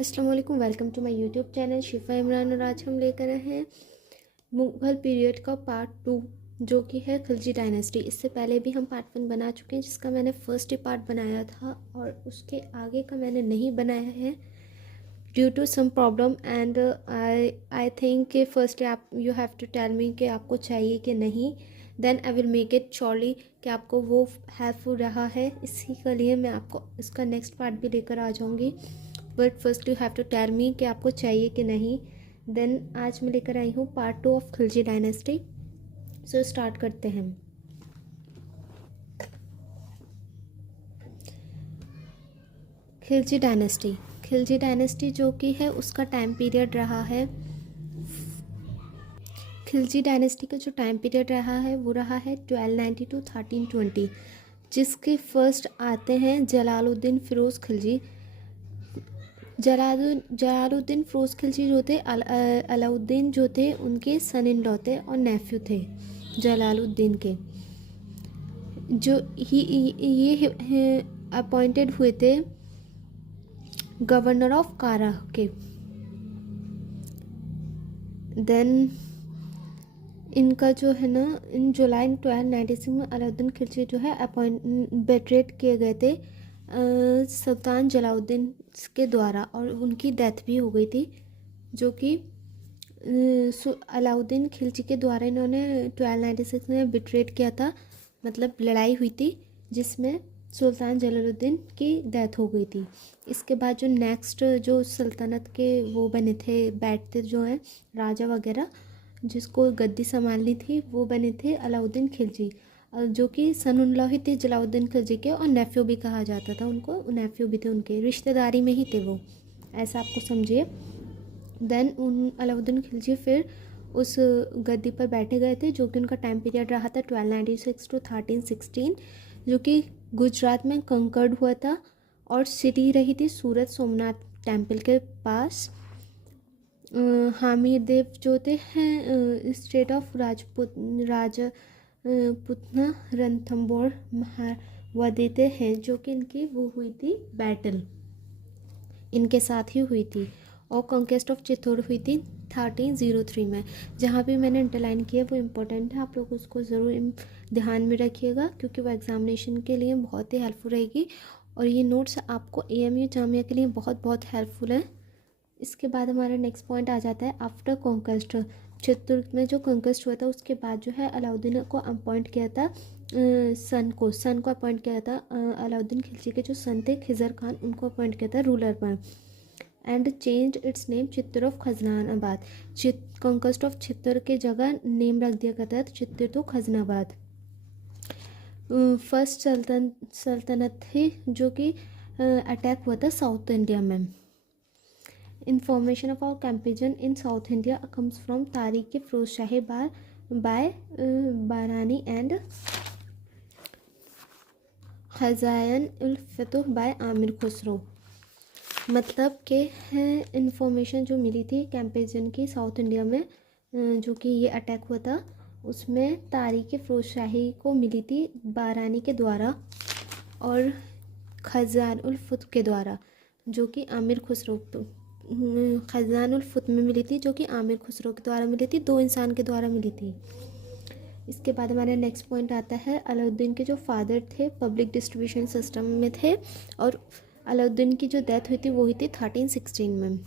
अस्सलाम वालेकुम, welcome to my YouTube channel Shifa Imran. और आज हम लेकर आए हैं मुगल पीरियड का पार्ट 2 जो कि है खिलजी डायनेस्टी। इससे पहले भी हम पार्ट 1 बना चुके हैं जिसका मैंने फर्स्ट ही पार्ट बनाया था और उसके आगे का मैंने नहीं बनाया है due to some problem. And I think कि फर्स्ट आप you have to tell me कि आपको चाहिए कि नहीं, then I will make it surely कि आपको वो हेल्पफुल रहा है। इसी के लिए मैं आपको इसका नेक्स्ट पार्ट भी लेकर आ जाऊँगी, but first you have to tell me कि आपको चाहिए कि नहीं। देन आज मैं लेकर आई हूँ part 2 of Khilji dynasty. So start करते हैं। खिलजी डायनेस्टी जो कि है उसका टाइम पीरियड रहा है, खिलजी डायनेस्टी का जो टाइम पीरियड रहा है वो रहा है 1290 टू 1320, जिसके फर्स्ट आते हैं जलालुद्दीन फ़िरोज़ खिलजी। जलालुद्दीन फ़िरोज़ खिलजी जो थे अलाउद्दीन जो थे उनके सन इन लॉ थे और नेफ्यू थे जलालुद्दीन के, जो ये अपॉइंटेड हुए थे गवर्नर ऑफ कारा के। देन इनका जो है ना, इन जुलाई 1296 में अलाउद्दीन खिलजी जो है बेट्रेट किए गए थे सुल्तान जलालुद्दीन के द्वारा, और उनकी डेथ भी हो गई थी, जो कि अलाउद्दीन खिलजी के द्वारा इन्होंने 1296 में बिट्रेट किया था, मतलब लड़ाई हुई थी जिसमें सुल्तान जलालुद्दीन की डेथ हो गई थी। इसके बाद जो नेक्स्ट जो सल्तनत के वो बने थे, बैठते जो हैं राजा वगैरह, जिसको गद्दी संभालनी थी, वो बने थे अलाउद्दीन खिलजी, जो कि सन इन लॉ ही थे जलालुद्दीन खिलजी के, और नेफ्यू भी कहा जाता था उनको, नेफ्यू भी थे उनके, रिश्तेदारी में ही थे वो, ऐसा आपको समझिए। देन उन अलाउद्दीन खिलजी फिर उस गद्दी पर बैठे गए थे, जो कि उनका टाइम पीरियड रहा था 1296 टू 1316, जो कि गुजरात में कंकर्ड हुआ था, और सिटी रही थी सूरत सोमनाथ टेम्पल के पास। हामिर देव जो थे हैं स्टेट ऑफ पुतना रणथंबोर महावदेते हैं, जो कि इनकी वो हुई थी बैटल, इनके साथ ही हुई थी, और कॉन्क्वेस्ट ऑफ चित्तौड़ हुई थी 1303 में। जहाँ भी मैंने इंटरलाइन किया वो इम्पोर्टेंट है, आप लोग उसको ज़रूर ध्यान में रखिएगा क्योंकि वो एग्जामिनेशन के लिए बहुत ही हेल्पफुल रहेगी, और ये नोट्स आपको AMU जामिया के लिए बहुत बहुत हेल्पफुल है। इसके बाद हमारा नेक्स्ट पॉइंट आ जाता है आफ्टर कॉन्क्वेस्ट। चित्तौड़ में जो कॉन्क्वेस्ट हुआ था उसके बाद जो है अलाउद्दीन को अपॉइंट किया था सन को अपॉइंट किया था, अलाउद्दीन खिलजी के जो सन थे खिजर खान, उनको अपॉइंट किया था रूलर पर, and change its name Chittor of Khazanabad. Conquest of Chittor के जगह नेम रख दिया गया था चित्तौड़ तो खजनाबाद। फर्स्ट सल्तनत थी जो कि अटैक हुआ था साउथ इंडिया में। Information of our campaign in South India comes from तारीख फ़िरोज़ शाही by बारानी एंड खज़ायन उल फतह बाय आमिर खुसरो। मतलब कि इंफॉर्मेशन जो मिली थी कैंपेजन की साउथ इंडिया में, जो कि ये अटैक हुआ था, उसमें तारीख फ़िरोज़ शाही को मिली थी बारानी के द्वारा और खज़ान उल फतह के द्वारा, जो कि आमिर खुसरो खजान उल फतह में मिली थी, जो कि आमिर खुसरो के द्वारा मिली थी, दो इंसान के द्वारा मिली थी। इसके बाद हमारा नेक्स्ट पॉइंट आता है अलाउद्दीन के जो फादर थे पब्लिक डिस्ट्रीब्यूशन सिस्टम में थे, और अलाउद्दीन की जो डेथ हुई थी वो हुई थी 1316 में।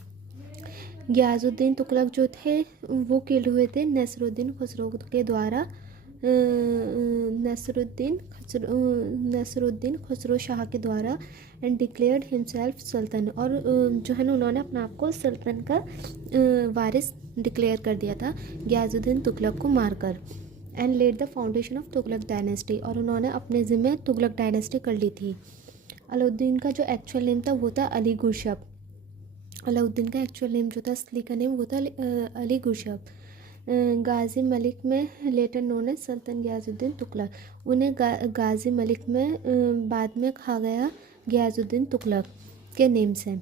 गियाजुद्दीन तुगलक जो थे वो किल हुए थे नसरुद्दीन खुसरो के द्वारा, नसरुद्दीन खुसरो शाह के द्वारा, एंड डिक्लेयर्ड हिमसेल्फ सल्तन, और जो है ना उन्होंने अपने आप को सल्तन का वारिस डिक्लेयर कर दिया था गियाजुद्दीन तुगलक को मारकर, and led the foundation of Tughlaq dynasty, और उन्होंने अपने ज़िम्मे तुगलक डायनेस्टी कर ली थी। अलाउद्दीन का जो एक्चुअल नेम था वो था अली गुरशब। अलाउद्दीन का एक्चुअल नेम जो था, असली का नेम वो था अली गुरशब। गाजी मलिक में लेटर नोन है सल्तन गियाजुद्दीन तुगलक, उन्हें गाजी मलिक में बाद में कहा गया गियाजुद्दीन तुगलक के नेम से।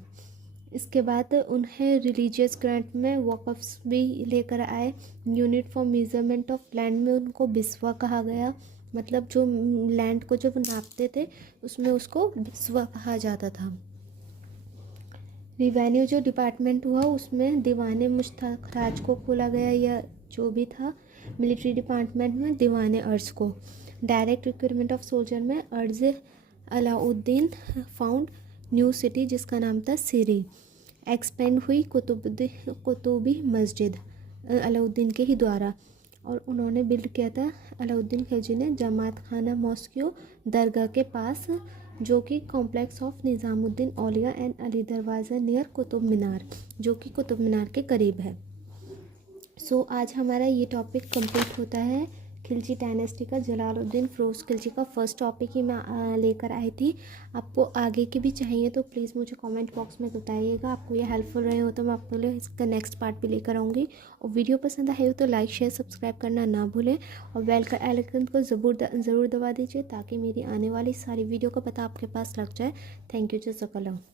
इसके बाद उन्हें रिलीजियस ग्रांट में वक़्फ़्स भी लेकर आए। Unit for measurement of land में उनको बिस्वा कहा गया, मतलब जो लैंड को जब नापते थे उसमें उसको बिस्वा कहा जाता था। रिवेन्यू जो डिपार्टमेंट हुआ उसमें दीवाने मुश्ताक राज को खोला गया, या जो भी था। मिलिट्री डिपार्टमेंट में दीवाने अर्ज को। डायरेक्ट रिक्रूटमेंट ऑफ सोल्जर में अर्ज अलाउद्दीन फाउंड न्यू सिटी जिसका नाम था सिरी। एक्सपेंड हुई कुतुबी मस्जिद अलाउद्दीन के ही द्वारा, और उन्होंने बिल्ड किया था अलाउद्दीन खिलजी ने जमात खाना मॉस्क्यू दरगाह के पास, जो कि complex of Nizamuddin Auliya and Ali दरवाज़ा नियर कुतुब मीनार, जो कि कुतुब मीनार के करीब है। सो आज हमारा ये टॉपिक कंप्लीट होता है खिलजी डायनेस्टी का। जलालुद्दीन फ़िरोज़ खिलजी का फर्स्ट टॉपिक ही मैं लेकर आई थी। आपको आगे के भी चाहिए तो प्लीज़ मुझे कमेंट बॉक्स में बताइएगा। आपको ये हेल्पफुल रहे हो तो मैं आपके लिए इसका नेक्स्ट पार्ट भी लेकर आऊँगी। और वीडियो पसंद आए हो तो लाइक शेयर सब्सक्राइब करना ना भूलें, और बेल का आइकन को ज़रूर दबा दीजिए ताकि मेरी आने वाली सारी वीडियो का पता आपके पास लग जाए। थैंक यू, जज़ाकल्लाह।